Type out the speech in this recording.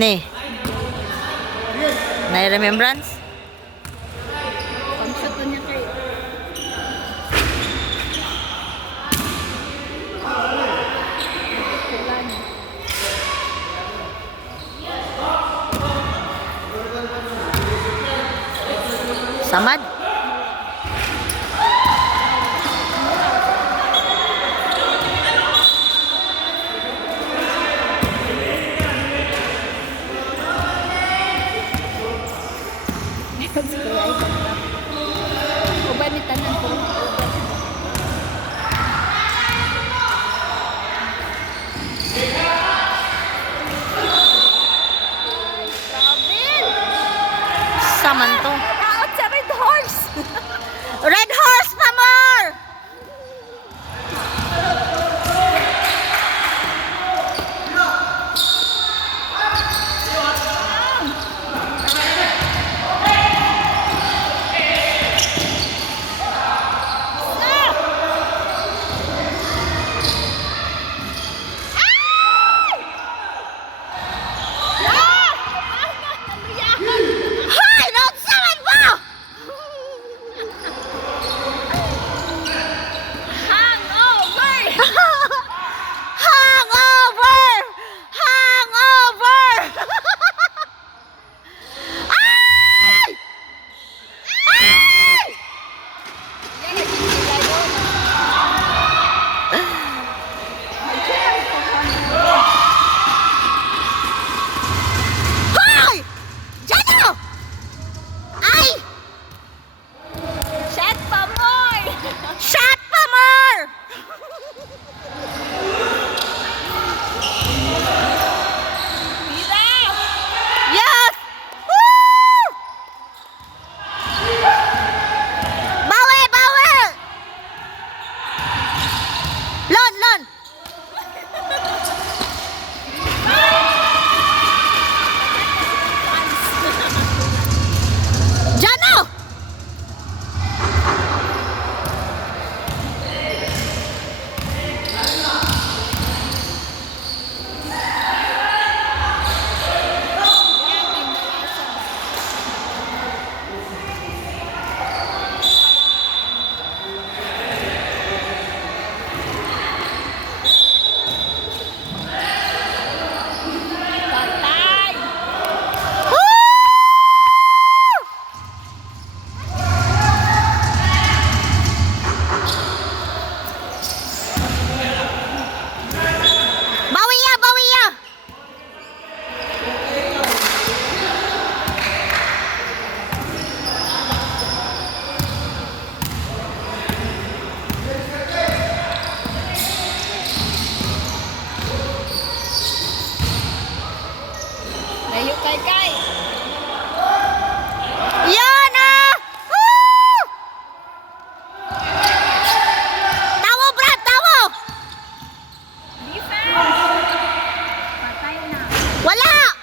Ni. May remembrance? Pang-shoot na niya kayo. Samad? Uban ni tanan ko. Saman to. Out sa red horse. Red horse pa more! Hoy! Naunsaman mo! Hangover! Hangover! Ay! Ay! Hoy! Jano! Ay! Shot pa more. Shot pa more! Yes! Woo! Bawi! Bawi! Lon! Lon! Jano! Patay. Woo! Bawi ya! Bawi ya! Layo kay. Yan ah! Woo! Tawo, Brad! Tawo! Defense. Patay na. Wala!